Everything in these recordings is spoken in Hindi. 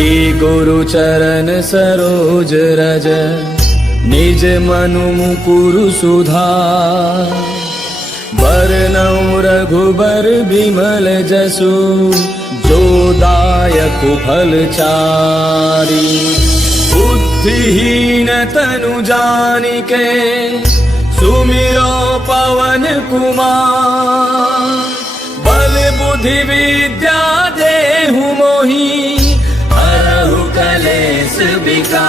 श्री गुरु चरण सरोज रज निज मनु मुकुरु सुधार। वरनौ रघुबर बिमल जसु जो दायक फल चारि। बुद्धिहीन तनु जानिके सुमिरो पवन कुमार। बल बुद्धि विद्या देहु मोहि हरहु कलेश विकार।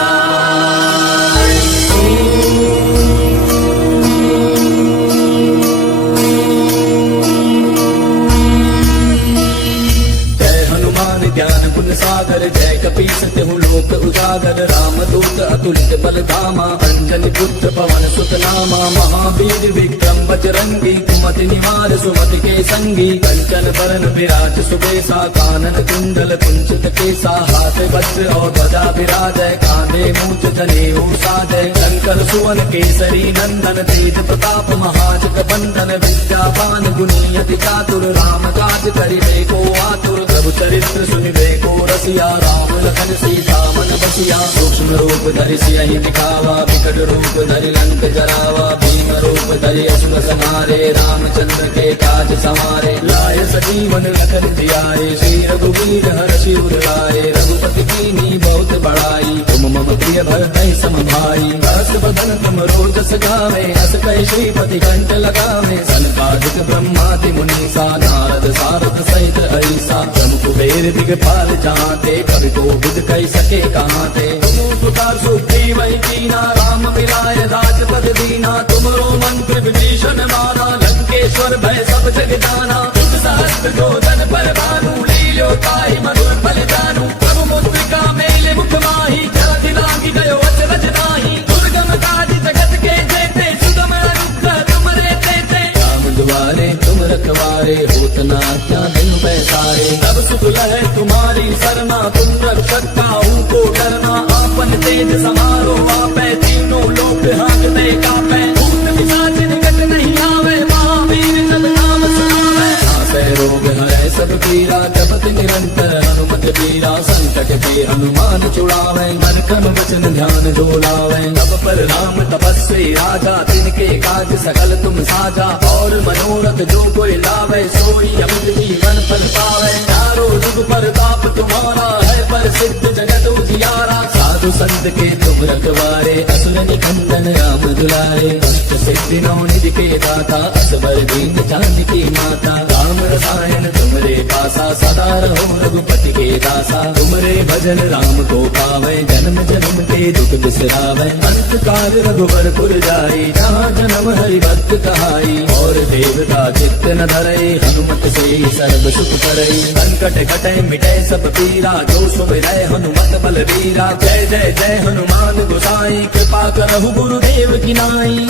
ज्ञान गुण सागर जय कपीस तिहु लोक उजागर। रामदूत अतुलित बल धामा अंजनी पुत्र पवन सुत नामा। महावीर विक्रम बजरंगी कुमति निवार सुमति के संगी। कंचन बरन विराज सुबेसा कानन कुंडल कुंचित केसा। हाथ वज्र और ध्वजा विराजय कांधे मूंछ जनेऊ साजय। शंकर सुवन केसरी नंदन तेज प्रताप महाजग बंदन। विद्यावान गुणी अति चातुर राम काज करिबे को आतुर। प्रभु चरित्र सुनिबे को रसिया राम लखन सीता मन बसिया। सूक्ष्म रूप धरि सियहि दिखावा विकट रूप धरि लंक जरावा। भीम रूप धरि असुर संहारे रामचंद्र के काज संवारे। लाय सजीवन लखन जियाए श्री रघुवीर हर्षि उर लाए। रघुपति कीन्ही बहुत बड़ाई तुम मम प्रिय भरतहि सम भाई। हर्ष बदन तुम रोजस गावे हस कहि श्रीपति कंठ लगावे। सनकादिक ब्रह्मादि मुनीसा नारद सारद सहित ऐसा। कुबेर दिगपाल जाते कवि को बुध कह सके कहाँ थे। तुम पुकार सुग्रीव वही कीना राम मिलाय राजपद दीना। तुमरो मंत्र विभीषण माना लंकेश्वर भय सब जग जाना। तुम सहस्त्र गोधन पर भानु लील्यो ताहि मधुर फल जानू। प्रभु मुद्रिका मेले मुख माही जलधि लागी गयो अचरज नाही। दुर्गम काज जगत के जेते सुगम अनुग्रह तुमरे तेते। राम दुआरे तुम रखवारे होत न क्या दिन पैसारे। अब सुख लहै तुम्हारी सरना तुम रक्षक काहू को डरना। आपन तेज समारो आपै तीनों लोक हांकते कापै। भूत पिशाच निकट नहीं आवे महावीर जब नाम सुनावे। नासै रोग हरै सब पीरा जपत निरंतर हनुमत पीरा। संकट के हनुमान छुड़ावे मन क्रम वचन ध्यान जो लावे। तब पर राम तपस्वी राजा तिनके काज सकल तुम साजा। और मनोरथ जो कोई लावे सोई अमित जीवन फल पावे। चारों जुग परताप तुम्हारा है प्रसिद्ध जगत उजियारा। साधु संत के तुम रखवारे असुर निकंदन राम दुलारे। अष्ट सिद्धि नौ निधि के दाता असबर दीन जानकी माता। राम रसायन तुमरे पासा सदा रहो रघुपति के दासा। तुमरे भजन राम को पावे जन्म जन्म के दुख बिसरावे। अंत काल रघुवर पुर जाई जहाँ जन्म हरि भक्त कहाई। और देवता चित्त न धरई हनुमत से सर्व सुख करई। संकट कटै मिटै सब पीरा जो सुमिरै हनुमत बलवीरा। जय जय जय हनुमान गोसाई कृपा करहु गुरुदेव की नाई।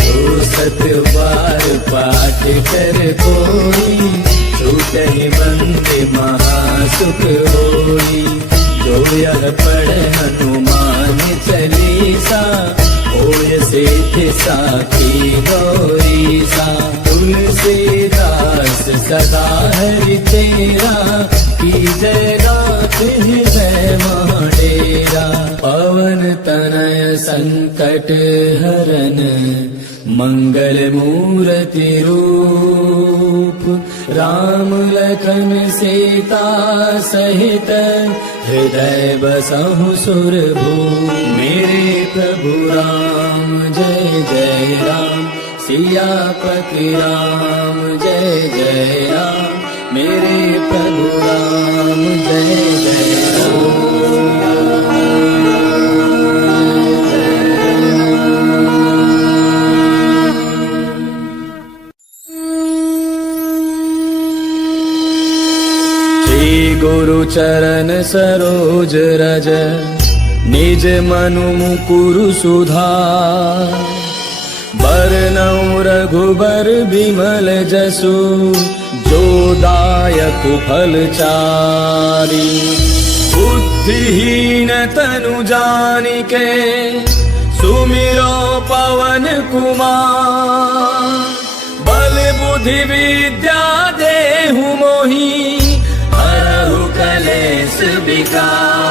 जो सत बार पाठ कर कोई छूटहि बंदे महासुख होई। जो यह पढ़े हनुमान चालीसा होय सिद्धि साखी गौरीसा। तुलसीदास सदा हरि तेरा की जय गात हृदय डेरा। पवन तनय संकट हरन मंगल मूर्ति रूप। राम लखन सीता सहित हृदय बसहु सुरभूप। मेरे प्रभु राम जय जय राम सियापति राम जय जय राम। मेरे प्रभु राम जय जय राम। गुरु चरण सरोज रज निज मनु मुकुरु सुधार। वरनौ रघुबर बिमल जसु जो दायक फल चारि। बुद्धिहीन तनु जानिके सुमिरो पवन कुमार। बल बुद्धि विद्या देहु मोहि हरहु कलेश विकार।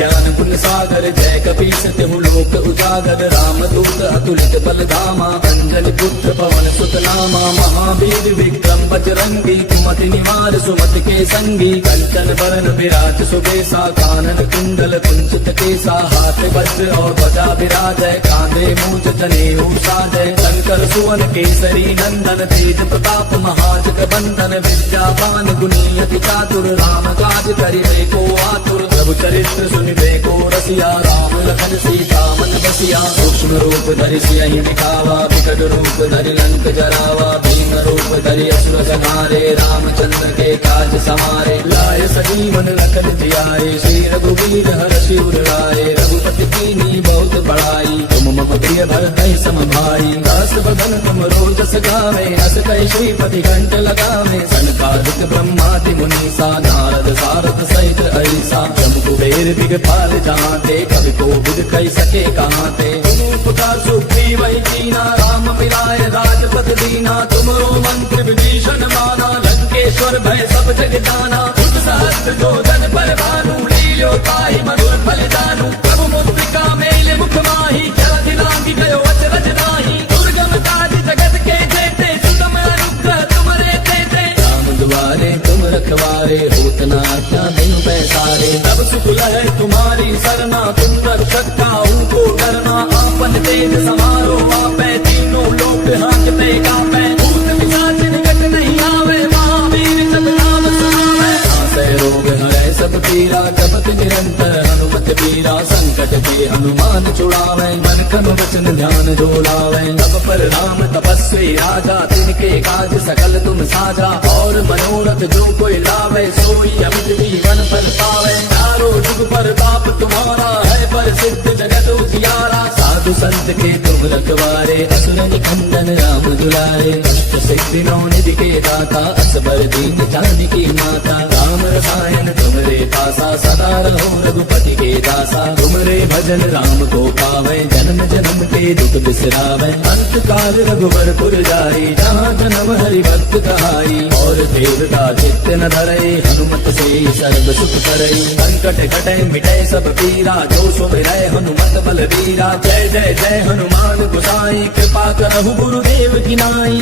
ज्ञान गुण सागर जय कपीस तिहु लोक उजागर रामदूत अतुलित बलधामा अंजलि पुत्र पवन सुत नामा महावीर विक्रम बजरंगी कुमति निवार सुमत के संगी कंचन बरन विराज सुबेसा कानन कुंडल कुंचित केसा हाथ वज्र और ध्वजा विराजय कांधे मूंज जनेऊ साजय शंकर सुवन केसरी नंदन तेज प्रताप महाजग बंदन विद्यावान गुणी अति चातुर राम काज करिबे को आतुर प्रभु चरित्र सुनिबे को रसिया राम लखन सीता मन बसिया सूक्ष्म रूप धरि सियहि दिखावा विकट रूप धरि लंक जरावा भीम रूप धरि असुर संहारे रामचंद्र के काज समारे लाय सजीवन लखन जियाए श्री रघुवीर हर्षि उर लाए रघुपति कीन्ही बहुत बड़ाई तुम मम प्रिय भरतहि सम भाई दास बदन तुम रोजस गावे अस कहि श्रीपति कंठ लगावे सनकादिक ब्रह्मादि मुनीसा नारद सारद सहित ऐसा जम कुबेर दिगपाल जहाँते कवि को विद कही सके कहाँ ते तुम उपकार सुग्रीव ही कीना राम मिलाए राजपथ दीना तुमरो मंत्र विभीषण माना लंकेश्वर भय सब जग जाना उस सहस्त्र जो जन पर भानु लील्यो ताहि मधुर फल जानू प्रभु मुद्रिका मेले मुख माही जल दिलांगी गयो अचरज नाही दुर्गम काज जगत के जेते सुगम अनुग्रह तुमरे तेते राम दुआरे तुम रखवारे होत न आज्ञा बिनु पैसारे तब सुख लहै तुम्हारी सरना तुम रक्षक काहू को डरना आपन तेज समारो आपै तीनों लोक हांकते कांपै भूत पिशाच निकट नहीं आवे महावीर जब नाम सुनावे नासै रोग हरै सब पीरा जपत निरंतर हनुमत पीरा संकट के हनुमान छुड़ावे मन कन वचन ध्यान जो लावे तब पर राम तपस्वी राजा तिनके काज सकल तुम साजा और मनोरथ जो कोई लावे सोई अमित जीवन फल पावे चारों जुग पर बाप तुम्हारा है पर सिद्ध जगत उजियारा साधु संत के तुम रखवारे असुर निकंदन राम दुलारे अष्ट सिद्धि नौ निधि के दाता असबर दीन जानकी माता राम रसायन तुमरे पासा सदा रहो रघुपति के दासा तुमरे भजन राम को पावे जन्म जन्म के दुख बिसरावे अंत काल रघुवर पुर जाई जहाँ जन्म हरि भक्त कहाई और देवता चित्त न धरे हनुमत से सर्व सुख करे संकट कटे मिटे सब पीरा जो सुमिरै हनुमत बलवीरा जय जय जय हनुमान गोसाई कृपा करहु गुरुदेव की नाई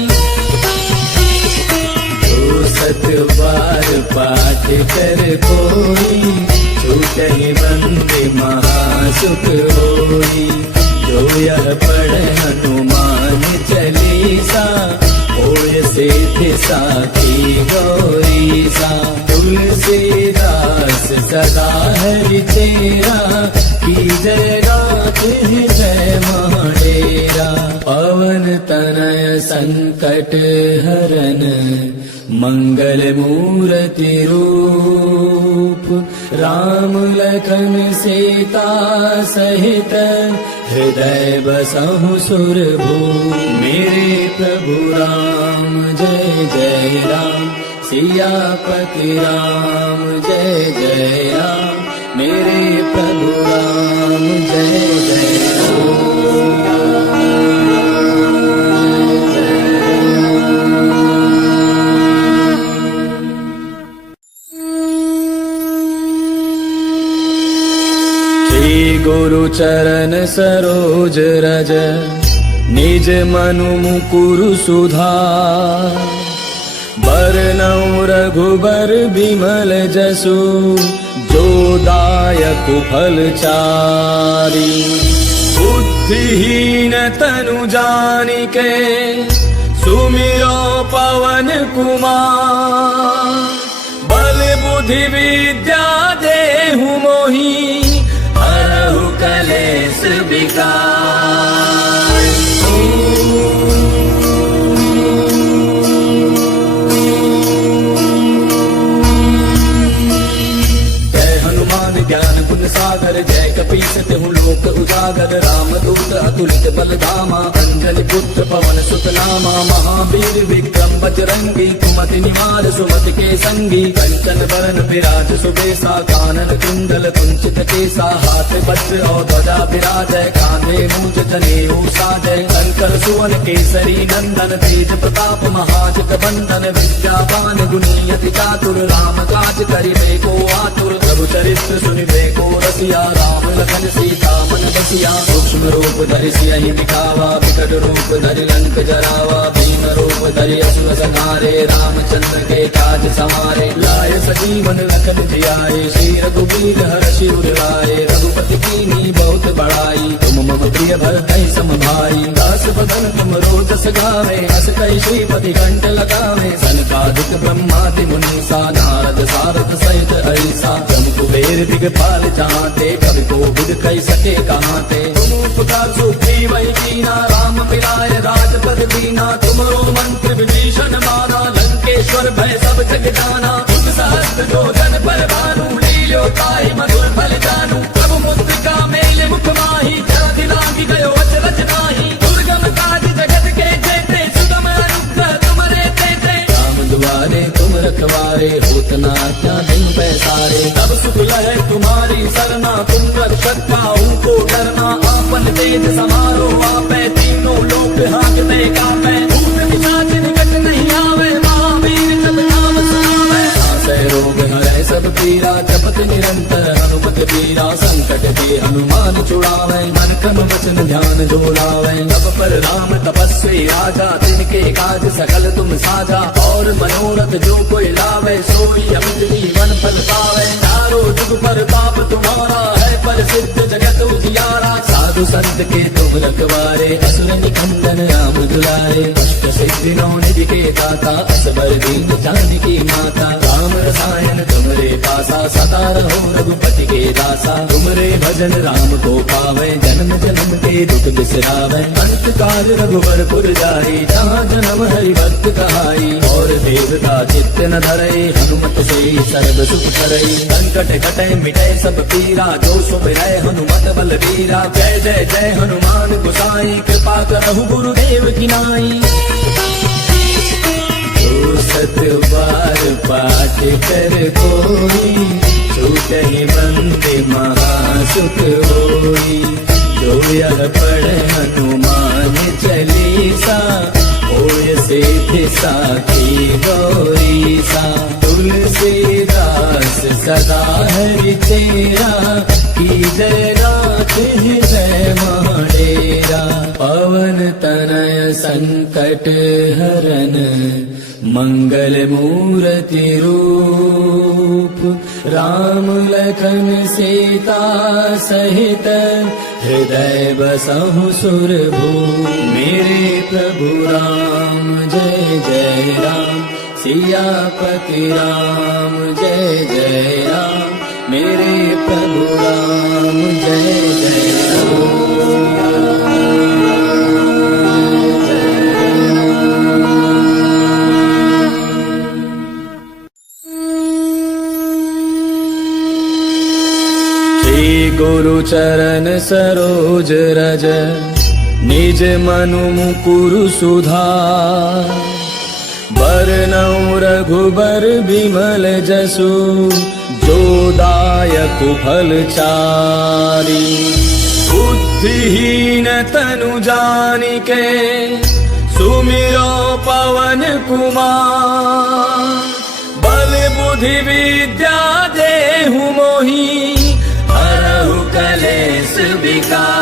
जो सत बार पाठ कर कोई छूटहि बंदे महासुख होई जो यह पढ़ हनुमान चालीसा होय सिद्ध साखी गौरीसा तुलसीदास सदा हरि तेरा की जय गाते जय महाडेरा पवन तनय संकट हरन मंगल मूर्ति रूप राम लखन सीता सहित हृदय बसहु सुरभूप मेरे प्रभु राम जय जय राम सियापति राम जय जय राम मेरे प्रभु राम जय जय गुरु चरण सरोज रज निज मनु मुकुरु सुधार बरनउँ रघुबर बिमल जसु जो दायक फल चारि बुद्धिहीन तनु जानिके सुमिरो पवन कुमार बल बुद्धि विद्या देहु मोहि हरहु कलेश विकार जय हनुमान ज्ञान गुण सागर जय कपीस तिहु लोक उजागर उजागर रामदूत अतुलित बलधामा अंजनी पुत्र पवन सुत नामा महावीर विक्रम बजरंगी कुमति निवार सुमति के संगी कंचन बरन विराज सुबेसा कानन कुंडल कुंचित केसा हाथ वज्र और ध्वजा विराजय कांधे मूंज जनेऊ साजय शंकर सुवन केसरी नंदन तेज प्रताप महाजग बंदन विद्यावान गुणी अति चातुर राम काज करिबे को आतुर प्रभु चरित्र सुनिबे को रसिया राम लखन सीता मन बसिया सूक्ष्म रूप धरि सियहि दिखावा विकट रूप धरि लंक जरावा भीम रूप धरि असुर संहारे रामचंद्र के काज संवारे लाय सजीवन लखन जियाए श्री रघुवीर हर्षि उर लाए रघुपति कीन्ही बहुत बड़ाई तुम मम प्रिय भरतहि सम भाई दास बदन तुम रोजस गावे अस कहि श्रीपति कंठ लगावे सनकादिक ब्रह्मादि मुनीसा नारद सारद सहित ऐसा जम कुबेर दिगपाल चाहते कवि को बुध कही सके कहाँ थे तुम उपकार सुग्रीव कीना राम मिलाए राजपद दीना तुमरो मंत्र विभीषण माना लंकेश्वर भय सब जग जाना तुम सहस्त्र जो जन पर भानु लील्यो ताहि मधुर फल जानू प्रभु मुद्रिका मेल मुख माही जरा दिलांगी गयो अचरज नाही दुर्गम काज जगत के जेते सुगम अनुग्रह तुमरे तेते राम दुआरे तुम रखवारे होत न आज्ञा दिन पैसारे तब सुख लहे तुम्हारी सरना तुम रक्षक पाऊं को डरना आपन तेज समारो आपे तीनों लोक हांकते कापे भूत पिशाच निकट नहीं आवे महावीर जब नाम सुनावे आसै रोग हरै सब पीरा जपत निरंतर हनुमत पीरा संकट के हनुमान छुड़ावे मन क्रम वचन ध्यान जो लावे तब पर राम तपस्वी राजा तिनके काज सकल तुम साजा और मनोरथ जो कोई लावे सोई अमित जीवन फल पावे चारों जुग पर ताप तुम्हारा है पर सिद्ध जगत उजियारा साधु संत के तुम रखवारे असुर निकंदन राम दुलारे अष्ट सिद्धि नौ निधि के दाता असबर दीन जानकी माता राम रसायन तुमरे पासा सदा रहो रघुपति के दासा तुमरे भजन राम को पावे जन्म जन्म के दुख बिसरावे अंत काल रघुवर पुर जाई जहाँ जन्म हरि भक्त कहाई और देवता चित्त न धरई हनुमत से सर्व सुख करई संकट कटे मिटे सब पीरा जो सुमिरै हनुमत बल वीरा जय जय जय हनुमान गोसाई कृपा करहु गुरुदेव की नाई जो सत बार पाठ कर कोई छूटहि बंदे महासुख होई जो यह पढ़ हनुमान चालीसा होय सिद्धि साखी गौरीसा तुलसीदास सदा हरि तेरा की जय नाथ हृदय महाडेरा पवन तनय संकट हरन मंगल मूर्ति रूप राम लखन सीता सहित हृदय बसहु सुरभूप मेरे प्रभु राम जय जय राम सियापति राम जय जय राम मेरे प्रभु राम जय जय राम गुरु चरण सरोज रज निज मनु मुकुरु सुधार बरनउँ रघुबर बिमल जसु जो दायक फल चारि बुद्धिहीन तनु जानिके सुमिरो पवन कुमार बल बुद्धि विद्या देहु मोहि हरहु कलेश विकार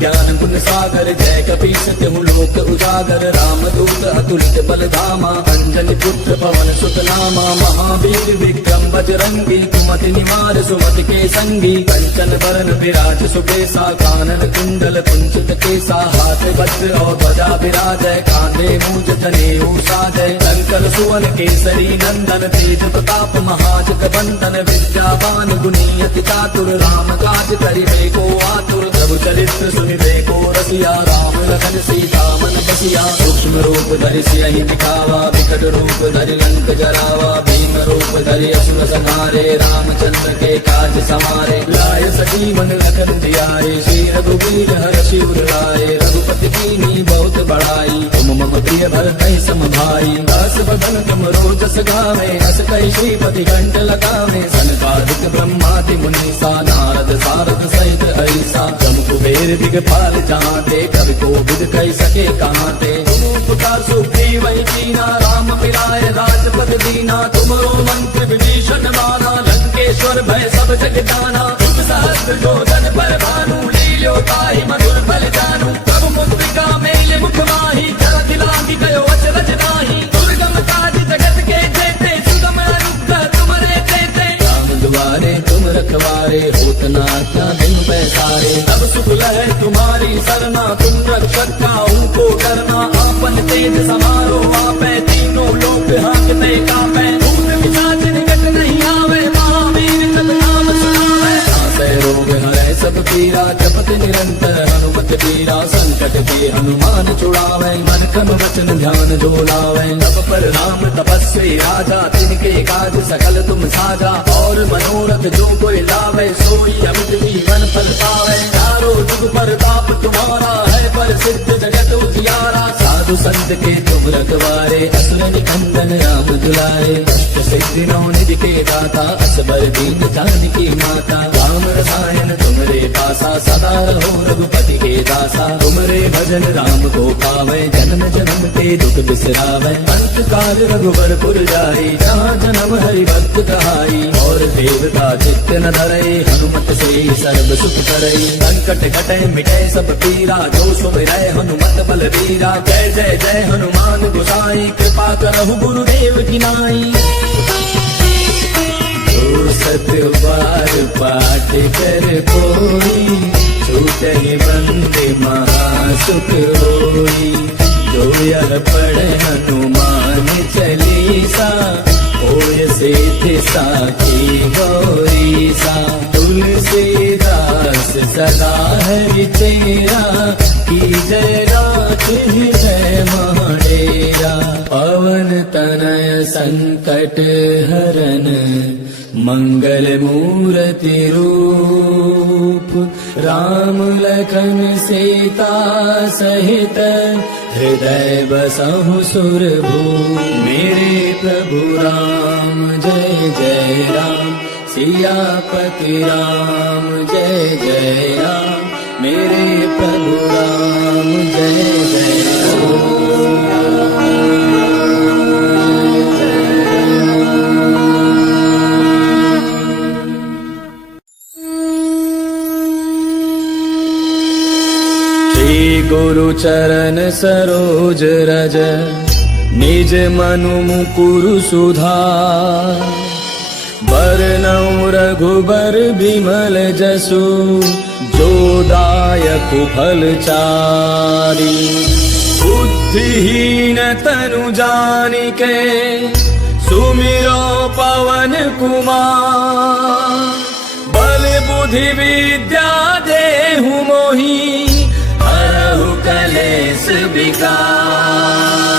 ज्ञान गुण सागर जय कपीस तिहु लोक उजागर रामदूत अतुलित बलधामा अंजनी पुत्र पवन सुत नामा महावीर विक्रम बजरंगी कुमति निवार सुमति के संगी कंचन बरन विराज सुबेसा कानन कुंडल कुंचित केसा हाथ वज्र और ध्वजा विराजय कांधे मूंज जनेऊ साजय शंकर सुवन केसरी नंदन तेज प्रताप महाजग बंदन विद्यावान गुणी अति चातुर राम काज करिबे को आतुर प्रभु चरित्र सुनि देखो रसिया राम लखन सीता मन बसिया सूक्ष्म रूप धरि सियहि दिखावा विकट रूप धरि लंक जरावा भीम रूप धरि असुर संहारे रामचंद्र के काज समारे लाय सजीवन लखन जियाए श्री रघुवीर हर्षि उर लाए रघुपति कीन्ही बहुत बड़ाई तुम मम प्रिय भरतहि सम भाई दास बदन तुम रोजस गावे अस कहि श्रीपति कंठ लगावे सनकादिक ब्रह्मादि मुनीसा नारद सारद सहित ऐसा जम कुबेर दिगपाल जाते कवि को विद कह सके कहाँ ते तुम उपकार सुग्रीव कीना राम मिलाए राजपद दीना तुमरो मंत्र विभीषण माना लंकेश्वर भय सब जग जाना तुम सहस्त्र जोधन पर भानु लील्यो ताहि मधुर फल जानू प्रभु मुद्रिका मेल मुख माही जरा दिलांगी गयो अचरज नाही दुर्गम काज जगत के जेते सुगम अनुग्रह तुमरे तेते राम दुआरे तुम रखवारे होत न आज्ञा बिनु पैसारे अब सुख लहै तुम्हारी सरना तुम रक्षक काहू को डरना आपन तेज समारो आपै तीनों लोक हांकते कापै भूत पिशाच निकट नहीं आवे महावीर जब नाम सुनावे नासै रोग हरै सब पीरा जपत निरंतर हनुमत पीरा संकट के हनुमान छुड़ावे मन क्रम वचन ध्यान जो लावे तप पर राम तपस्वी राजा तिनके काज सकल तुम साजा और मनोरथ जो कोई लावे सोई अमित जीवन फल पावे चारों जुग परताप तुम्हारा है प्रसिद्ध जगत उजियारा साधु संत के तुम रखवारे असुर निकंदन राम दुलारे अष्ट सिद्धि नौ निधि के दाता असबर दीन जानकी माता राम रसायन तुमरे पासा सदा रहो रघुपति के दासा तुमरे भजन राम को पावे जन्म जन्म के दुख बिसरावे अंत काल रघुवर पुर जाई जहाँ जन्म हरि भक्त कहाई और देवता चित्त न धरे हनुमत से सर्व सुख करे संकट कटे मिटे सब पीरा जो सुमिरै हनुमत बलबीरा जय जय जय हनुमान गोसाई कृपा करहु गुरुदेव की नाई जो सत बार पाठ कर कोई छूटहि बंदे महासुख होई जो यह पढ़े हनुमान चालीसा होय सिद्धि साखी गौरीसा तुलसीदास सदा हरि तेरा की जय रात जय महाडेरा पवन तनय संकट हरन मंगल मूर्ति रूप राम लखन सीता सहित हृदय बसहु सुरभूप मेरे प्रभु राम जय जय राम सियापति राम जय जय राम मेरे प्रभु राम जय जय गुरु चरण सरोज रज निज मनु मुकुरु सुधार बरनउँ रघुबर बिमल जसु जो दायक फल चारि बुद्धिहीन तनु जानिके सुमिरो पवन कुमार बल बुद्धि विद्या देहु मोहि हरहु कलेश विकार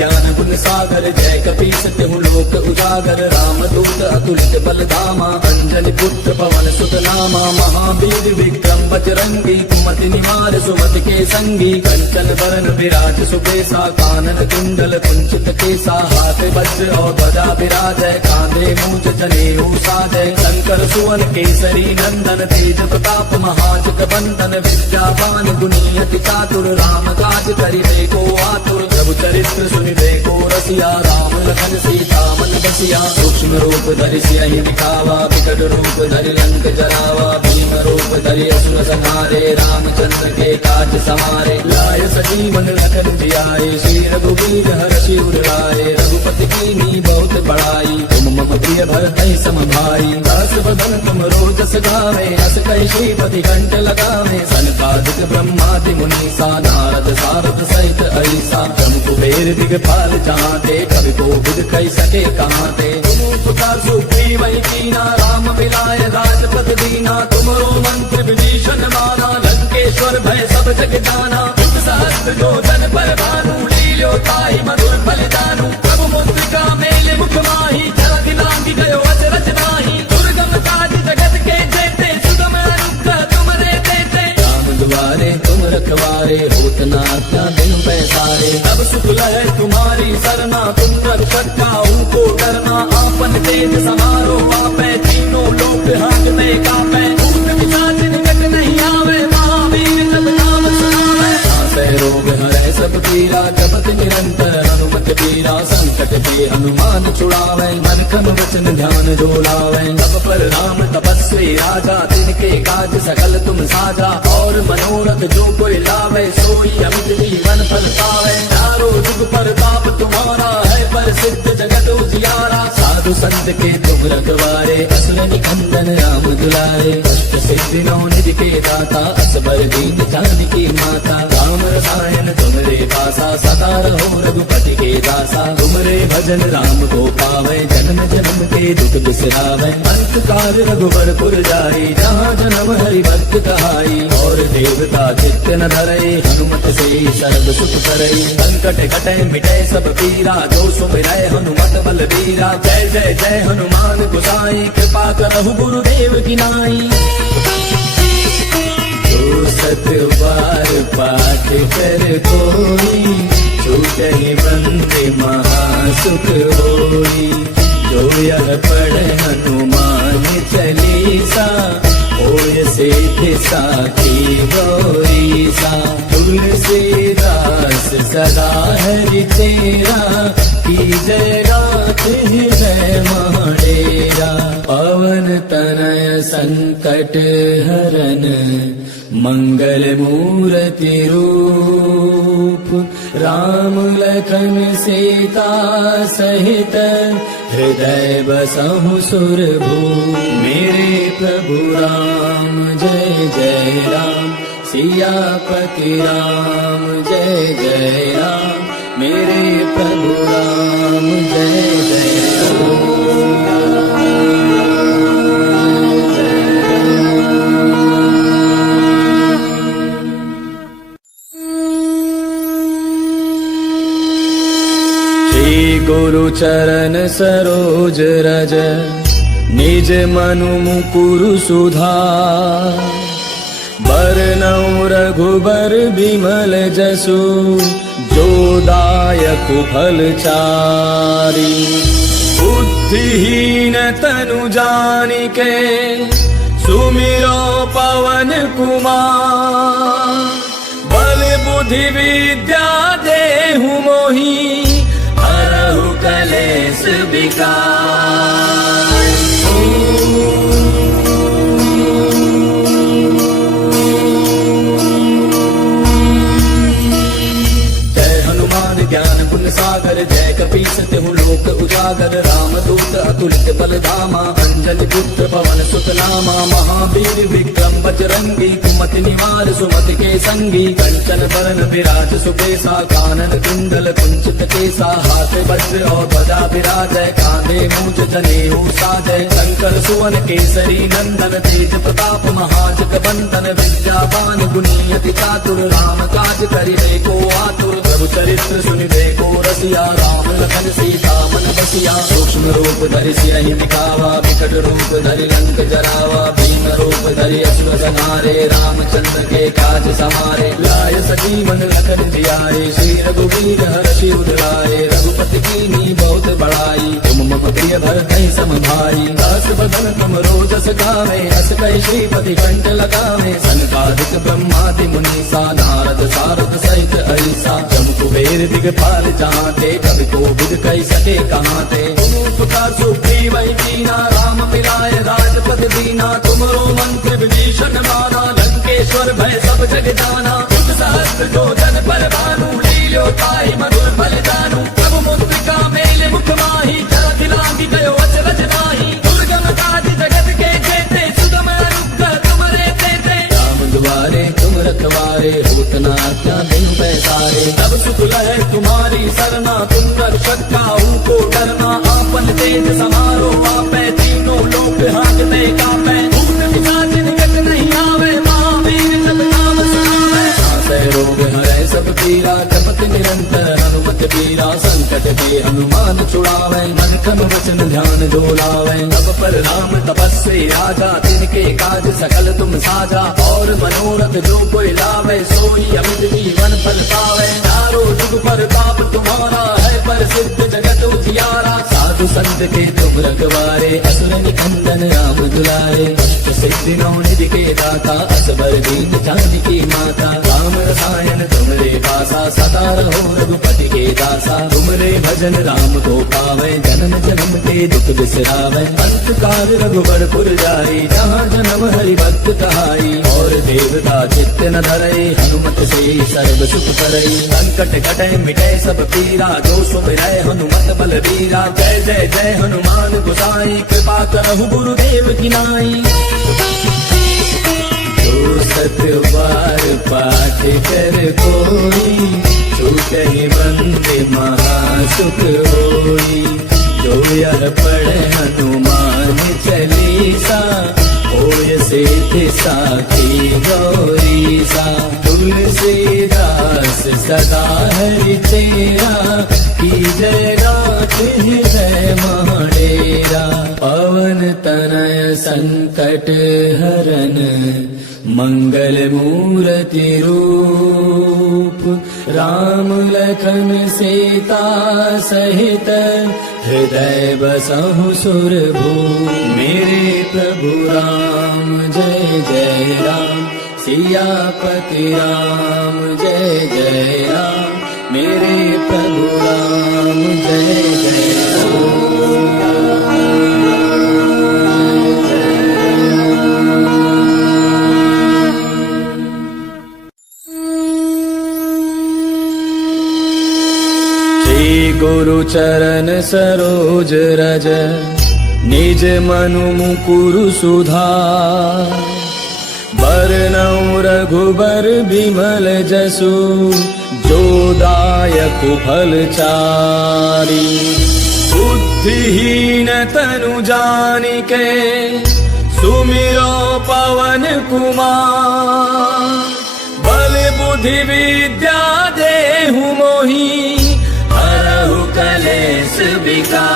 ज्ञान गुण सागर जय कपीस तिहु लोक उजागर राम दूत अतुलित बल धामा अंजलि पुत्र पवन सुत नामा महावीर विक्रम बजरंगी कुमति निवार सुमति के संगी कंचन बरन विराज सुबेसा कानन कुंडल कुंचित केसा हाथ वज्र और ध्वजा विराजय कांधे मूंज जनेऊ साजय शंकर सुवन केसरी नंदन तेज प्रताप महाजग बंदन विद्यावान गुणी अति चातुर राम काज करिबे को आतुर प्रभु चरित्र सुनि देखो रसिया राम लखन सीता मन बसिया सूक्ष्म रूप धरि सियहि दिखावा विकट रूप धरि लंक जरावा भीम रूप धरि असुर संहारे रामचंद्र के काज समारे लाय सजीवन लखन जियाए श्री रघुवीर हर्षि उर लाए रघुपति कीन्ही बहुत बड़ाई तुम मम राम प्रिय भरतहि सम भाई। दस बदन तुम रोजस गावे, अस कहि श्रीपति कंठ लगावे। सनकादिक ब्रह्मादि मुनीसा, नारद सारद सहित ऐसा। ब्रह्म कुबेर दिगपाल चाहते, कवि कोविद कहि सके कहाते। तुम उपकार सुग्रीव कीना, राम मिलाय राजपद दीना। तुमरो मंत्र विभीषण माना, लंकेश्वर भय सब जग जाना। सहस्त्र जो जन पर भानु, लील्यो ताहि मधुर फल जानू। प्रभु मुद्रिका मेले मुख माही, जरा दिलांगी गयो अचरज नाही। दुर्गम काज जगत के जेते, सुगम अनुग्रह तुमरे देते। राम दुआरे तुम रखवारे, होत न आज्ञा बिनु पैसारे। तब सुख लहै तुम्हारी सरना, तुम रक्षक काहू को डरना। आपन तेज समारो आपै, तीनों लोक हांकते कापै। भूत पिशाच निकट नहीं आवे, महावीर जब नाम सुनावे। रोग हरै सब पीरा, जपत निरंतर हनुमत पीरा। संकट के हनुमान छुड़ावे, मन क्रम वचन ध्यान जो लावे। तब पर राम तपस्वी राजा, तिनके काज सकल तुम साजा। और मनोरथ जो कोई लावे, सोई अमित जीवन फल पावे। चारों जुग परताप तुम्हारा है, प्रसिद्ध जगत उजियारा। साधु संत के तुम रखवारे, असुर निकंदन राम दुलारे। कष्ट सिद्धि नौ निधि के दाता, असबर दीन जानकी माता। राम रसायन तुमरे पासा, सदा रहो रघुपति के दासा। तुमरे भजन राम को पावे, जन्म जन्म के दुख बिसरावे। अंत काल रघुबर पुर जाई, जहाँ जन्म हरि भक्त कहाई। और देवता चित्त न धरई, हनुमत से सर्व सुख करई। संकट कटै मिटै सब पीरा, जो सुमिरै हनुमत बल बीरा। जय जय जय हनुमान गोसाई, कृपा करहु गुरुदेव की नाई। सत बार पाठ कर कोई, छूटहि बंदे महासुख होई। जो यह पढ़ हनुमान चालीसा, होय सिद्धि साखी गौरीसा। तुलसीदास सदा हरि तेरा, कीजय गात हृदय महडेरा। पवन तनय संकट हरन, मंगल मूर्ति रूप। राम लखन सीता सहित, हृदय बसहु सुरभूप। मेरे प्रभु राम जय जय राम, सियापति राम जय जय राम। मेरे प्रभु राम जय जय राम। गुरु चरण सरोज रज, निज मनु मुकुरु सुधार। बरनउँ रघुबर बिमल जसु, जो दायक फल चारि। बुद्धिहीन तनु जानिके, सुमिरो पवन कुमार। बल बुद्धि विद्या देहु मोहि, हरहु कलेश विकार। जय हनुमान ज्ञान गुण सागर, जय कपीस तिहु लोक उजागर। राम दूत अतुलित बल धामा, अंजनी पुत्र पवन सुत नामा। महावीर विक्रम बजरंगी, कुमति निवार सुमति के संगी। कंचन बरन विराज सुबेसा, कानन कुंडल कुंचित केसा। हाथ वज्र और ध्वजा विराजय, कांधे मूंज जनेऊ साजय। शंकर सुवन केसरी नंदन, तेज प्रताप महाजग बंदन। विद्यावान गुणी अति चातुर, राम काज करिबे को आतुर। प्रभु चरित्र सुनिबे को रसिया, राम लखन सीता मन बसिया। सूक्ष्म रूप धरि सियहि दिखावा, विकट रूप धरि लंक जरावा। भीम रूप धरि असुर संहारे, रामचंद्र के काज समारे। लाय सजीवन लखन जियाए, श्री रघुवीर हर्षि उधराए। रघुपति कीन्ही बहुत बड़ाई, तुम मम प्रिय भरतहि सम भाई। दास बदन तुम रोजस गावे, अस कहि श्रीपति कंठ लगावे। सनकादिक ब्रह्मादि मुनीसा, नारद सारद सहित ऐसा। ब्रह्म कुबेर दिगपाल चाहते, कवि कोविद कहि सके कहाते। तुम उपकार सुग्रीव कीना, राम मिलाय राजपद दीना। तुमरो मंत्र विभीषण माना, लंकेश्वर भय सब जग जाना। सहस्त्र जो जन पर भानु, लील्यो ताहि मधुर फल जानू। प्रभु मुद्रिका मेले मुख माही, जरा दिलांगी गयो अचरज छुड़ावे, मन क्रम वचन ध्यान जो लावे। तब पर राम तपस्वी राजा, तिनके काज सकल तुम साजा। और मनोरथ जो कोई लावे, सोई अमित जीवन फल पावे। चारों जुग पर ताप तुम्हारा है, पर सिद्ध जगत उजियारा। साधु संत के तुम रखवारे, असुर निकंदन राम दुलारे। अष्ट सिद्धि नौ निधि के दाता, असबर दीन जानकी माता। राम रसायन तुमरे पासा, सदा रहो रघुपति के दासा। तुमरे भजन राम को पावे, जन्म जन्म के दुख बिसरावे। अंत काल रघुबर पुर जाई, जहाँ जन्म हरि भक्त कहाई। और देवता चित्त न धरई, हनुमत से सर्व सुख करई। संकट कटे मिटे सब पीरा, जो सुमिरै हनुमत बलबीरा। जय जय जय हनुमान गोसाई, कृपा करहु गुरुदेव की नाई। जो सत बार पाठ कर कोई, छूटहि बंदे महासुख होई। जो यह पढ़े हनुमान चालीसा, होय सिद्धि साखी गौरीसा। तुलसीदास सदा हरि तेरा, की जय रात हृदय महाडेरा। पवन तनय संकट हरन, मंगल मूर्ति रूप। राम लखन सीता सहित, हृदय बसहु सुरभूप। मेरे प्रभु राम जय जय राम, सियापति राम जय जय राम। मेरे प्रभु राम जय जय राम। गुरु चरण सरोज रज, निज मनु मुकुरु सुधार। बरनउँ रघुबर बिमल जसु, जो दायक फल चारि। बुद्धिहीन तनु जानिके, सुमिरो पवन कुमार। बल बुद्धि विद्या देहु मोहि, हरहु कलेश विकार।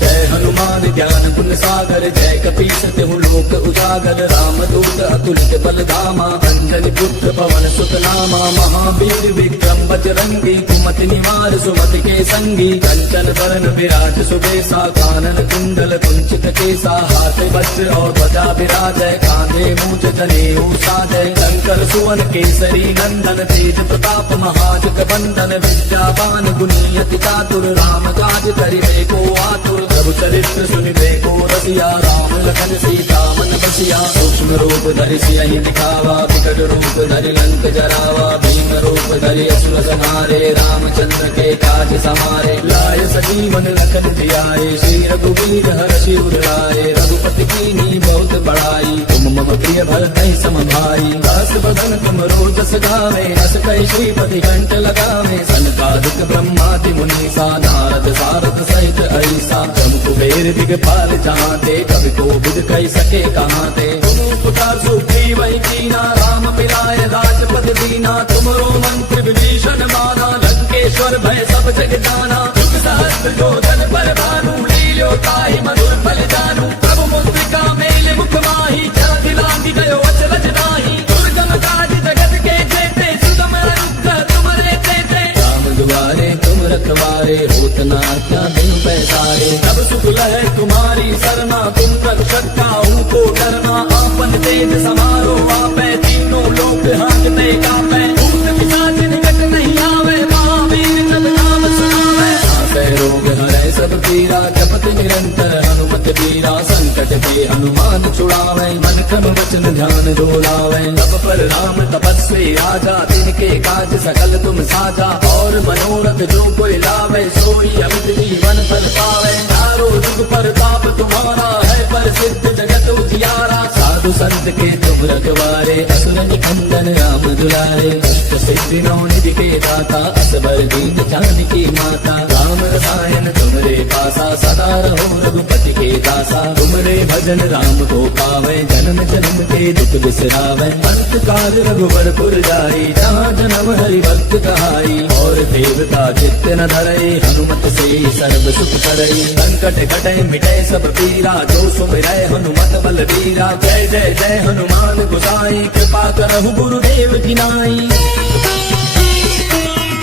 जय हनुमान ज्ञान गुण सागर, जय कपीस तिहु लोक उजागर। राम दूत अतुलित बल धामा, अंजनी पुत्र पवन सुत नामा। महावीर विक्रम बजरंगी, कुमति निवार सुमति के संगी। कंचन वरण विराज सुबेसा, कानन कुंडल कुंचित केसा। हाथ वज्र और ध्वजा विराजय, कांधे मूंज जनेऊ साजय। शंकर सुवन केसरी नंदन, तेज प्रताप महाजग बंदन। विद्यावान गुणी अति चातुर, राम काज करिबे को आतुर। प्रभु चरित्र सुनिबे को रसिया, राम लखन सीता मन बसिया। सूक्ष्म रूप धरि सियहि दिखावा, विकट रूप धरि लंक जरावा। भीम रूप धरि असुर संहारे, रामचंद्र के काज समारे। लाय सजीवन लखन जियाए, श्री रघुवीर हर्षि उर लाए। रघुपति कीन्ही बहुत बड़ाई, तुम मम प्रिय भरतहि सम भाई। दास बदन तुम रोजस गावे, हस कहि श्रीपति कंठ लगावे। सनकादिक ब्रह्मादि मुनीसा, नारद सारद सहित ऐसा। तुम कुबेर दिगपाल जहांते, कवि कोविद कहि सके कहांते। तुम उपकार सुग्रीव कीना, राम मिलाय राजपद दीना। तुमरो मंत्र विभीषण माना, लंकेश्वर भय सब जग जाना। युग सहस्त्र योजन पर भानु, लील्यो ताहि मधुर फल जानू। प्रभु मुद्रिका मेल मुख माहि, जलधि लांघि गयो अचरज नाहि। दुर्गम काज जगत के जेते, सुगम अनुग्रह तुमरे तेते। राम दुआरे तुम रखवारे, होत न क्या बिनु पैसारे। तब सुख लहै तुम्हारी सरना, तुम रक्षक काहू को डरना। आपन तेज समारो आपै, तीनों लोक हांकते कापै। भूत पिशाच निकट नहीं आवे, महावीर जब नाम सुनावे। नासै रोग हरै सब पीरा, जपत निरंतर हनुमत बीरा। संकट के हनुमान छुड़ावे, मन क्रम वचन ध्यान जो लावे। तब पर राम तपस्वी राजा, तिनके काज सकल तुम साजा। और मनोरथ जो कोई लावे, सोई अमित जीवन फल पावे। चारों जुग पर ताप तुम्हारा है, पर सिद्ध जगत उजियारा। साधु संत के तुम रखवारे, असुर निकंदन राम दुलारे। अष्ट सिद्धि नौ निधि के दाता, असबर दीन चांद की माता। राम रसायन तुमरे पासा, सदा रहो रघुपति के दासा। तुमरे भजन राम को पावे, जन्म जन्म के दुख बिसरावे। अंत काल रघुवर जाई, जहाँ जन्म हरि भक्त कहाई। और देवता चित्त न धरई, हनुमत से सर्व सुख करई। संकट कटे मिटे सब पीरा, जो सुमिरै हनुमत बलबीरा। जय जय जय हनुमान गोसाई, कृपा करहु गुरुदेव की नाई।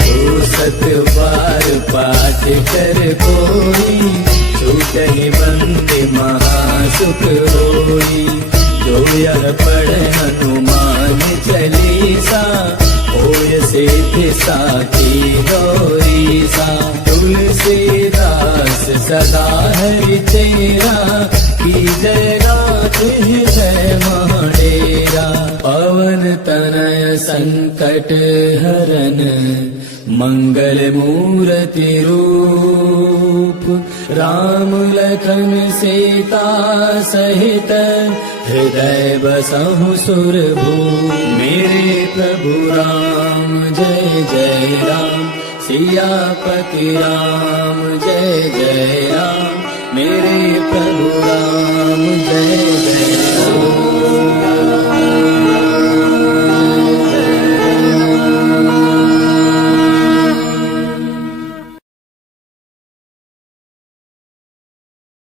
जो सत बार पाठ कर कोई, छूटहि बंदे महासुख होई। जो यह पढ़े हनुमान चालीसा, होय सिद्धि साखी गौरीसा। तुलसीदास सदा हरि तेरा, की जय गात हृदय महडेरा। पवन तनय संकट हरन, मंगल मूर्ति रूप। राम लखन सीता सहित, हृदय बसहु सुरभूप। मेरे प्रभु राम जय जय राम, सियापति राम जय जय राम। मेरे प्रभु राम